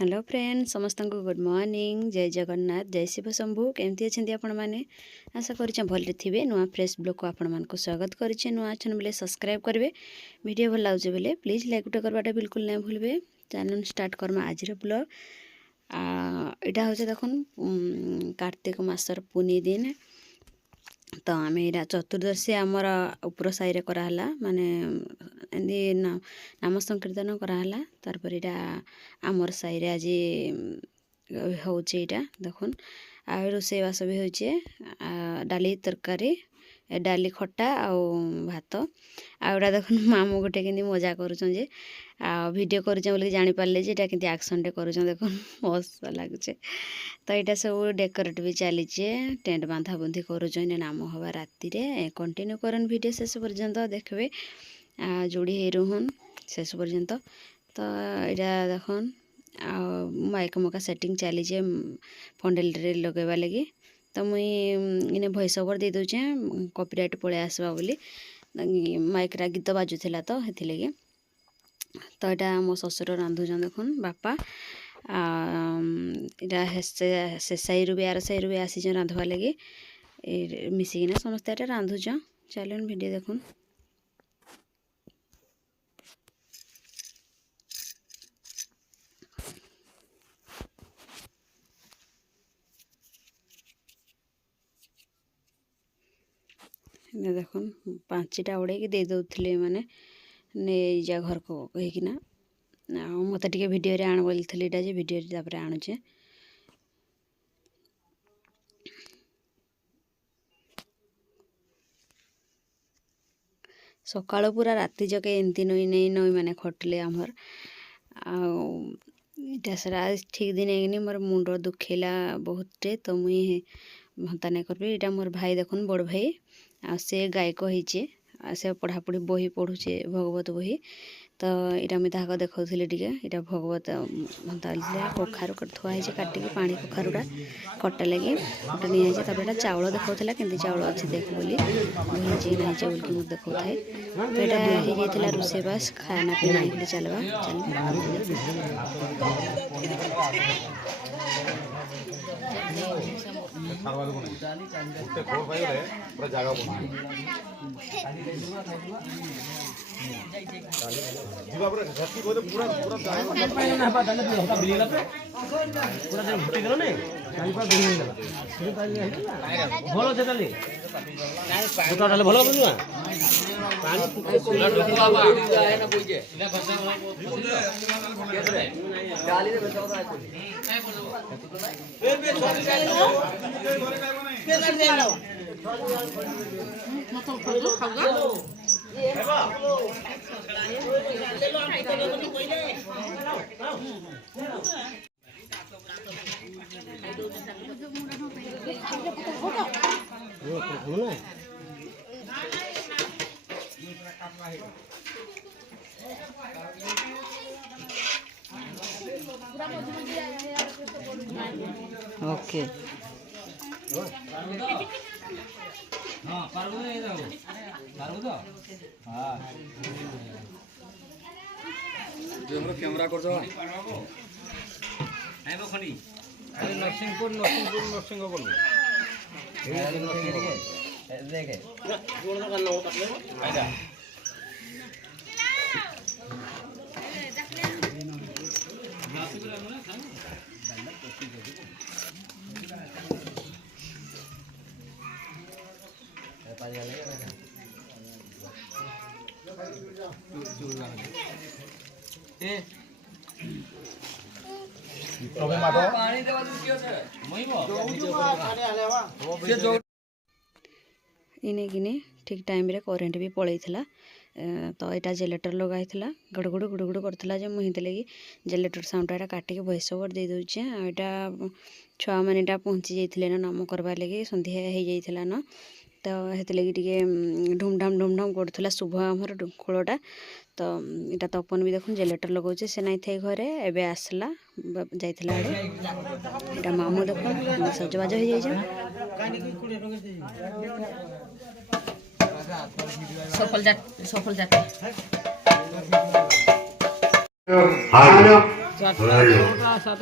hello friend समस्त को good morning जय जगन्नाथ जय शिव शंभु केमती अच्छे आपण मैंने आशा कर भले थे नुआ फ्रेश ब्लॉग को आपण मानक स्वागत करें नुआ अच्छे बोले सब्सक्राइब करेंगे वीडियो भल लगे बोले प्लीज लाइक गोटे करवाटा बिल्कुल नहीं भूलें चैनल स्टार्ट करमा आज ब्लॉग यहाँ हूँ देखुन कार्तिक मासर पुनी दिन तो आम यहाँ चतुर्दशी आमर उपर साई कराला माने नाम संकीर्तन कराला तारपर यहाँ आमर साई आज हूँ देखुन आ रोसईवास भी होचे डाली तरकारी डाली खटा आ भात आउटा देखुन मामू गोटे कि मजा करुचे वीडियो करुचे बोल जापारे जे कि एक्शन टे करुचे देखुन मस्त लगुचे तो यहाँ सब डेकोरेट भी चली टेंट बांधा बुंधी करुचे नाम हवा राति कंटिन्यू करन वीडियो शेष पर्यंत देखबे जोड़ी ही रुहन शेष पर्यंत तो यहाँ देखुन माइक मका सेटिंग चली फंडेल लगेवा लगी तो मुई इने वॉइस ओवर दे दूचे कॉपीराइट पड़े आसवा बोली माइक रा गीत बाजुला तो हेथि लगे तो यहाँ मो ससुर रांधुन देखुन बापा यहाँ से साई भी आर साई भी आसी रांधवा लगे मिसिकिना समस्ते यहाँ रांधुच चलन वीडियो देखुन देखुन 5टा उड़े दे दौले मैंने नहीं जा घर को कहीकिना मत टे भिडियो आण बोली जे भिडियो आणुचे सकाळ पूरा राति जके एमती नई नहीं नई मैंने खटले आमर आटा सारा ठीक दिन मोर मुंड दुखेला बहुत तो मुई भंता नहीं करबी यहाँ मोर भाई देखुन बड़ भाई से गायक होइचे से पढ़ापढ़ी बही पढ़ुचे भगवत बही तो यहाँ मुझे ताक देखा टे यहाँ भगवत भंता कखारू थुआई काटिकी पानी कखारूटा खटा लगे खटा नहीं यहाँ चाउल देखा कि चाउल अच्छे देख बोली बही ना बोल कि मत देखा थाए तो यहाँ हो जाता रोसईबास खाना पीना ये चलवा ओके कैमरा कर नरसिंहपुर इने किने ठीक टाइम रे करेन्ट भी पलई तो यहाँ जेलेटर लगाई गड़गड़ गुड़गुड़ करता मुझे लगी जेलेटर साउंड यहाँ काटिक वॉइस ओवर दे दूचे यहाँ छुआ मैंने पहुँची जाते ना नाम करवा लगे सन्ध्या हो जाता न तो हेत लगी टे ढुमढाम करूला शुभ आमर खोलटा तो यहाँ तपन भी देखुन जेलेटर लगाऊे से नहीं थे घरे एवं आसला जाइला यहाँ मामू देखुन सजबाज हो जाए सफल जाते hello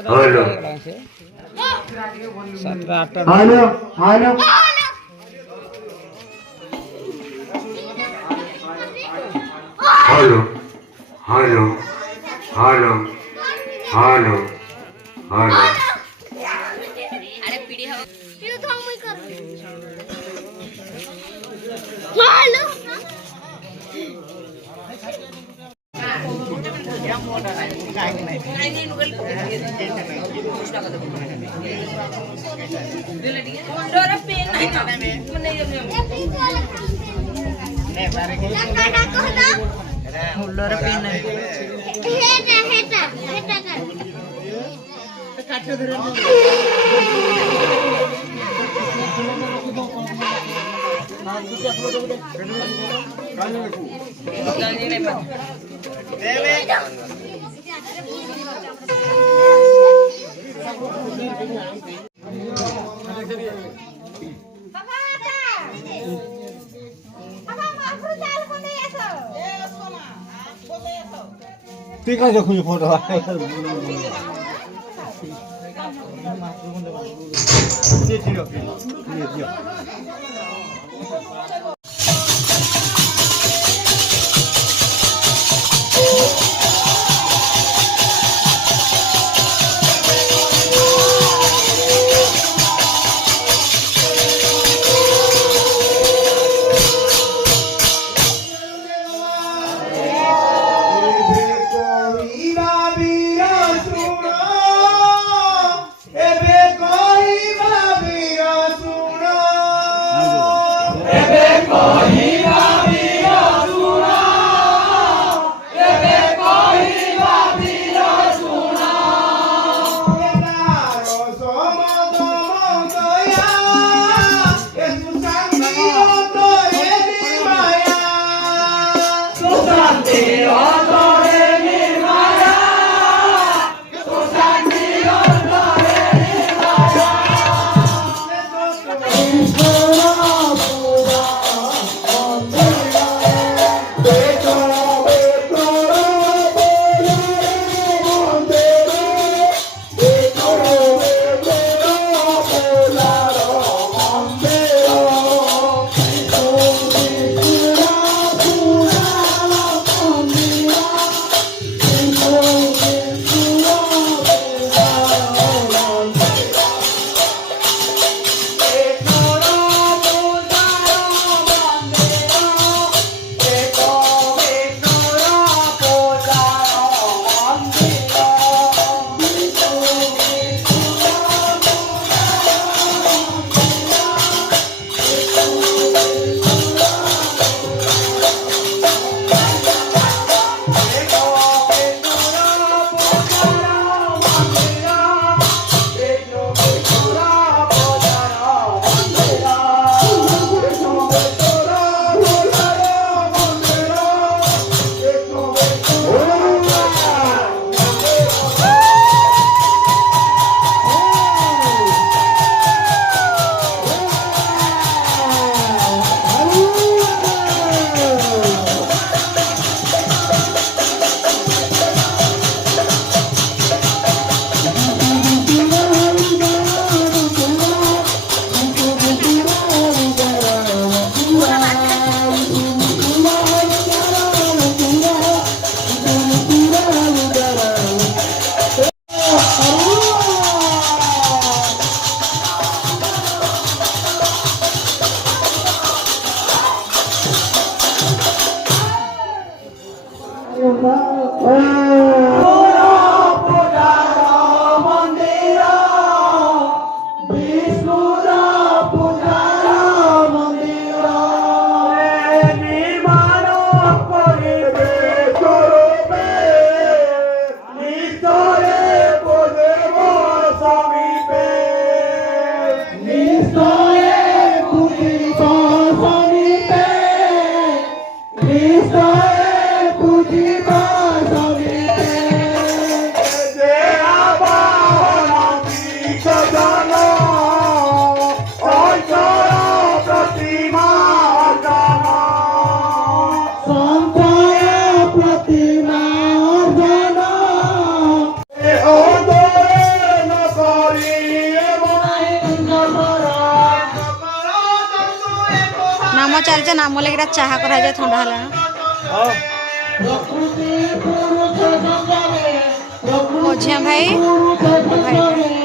hello hello hello hello hello hello hello hello ঠিক আছে খুঁজে ফটো ଜାଣିଛ ନା ଆମ ଲାଗି ଏଇଟା ଚାହା କରାଯାଏ ଥଣ୍ଡା ହେଲା ମଝିଆ ଭାଇ ଭାଇ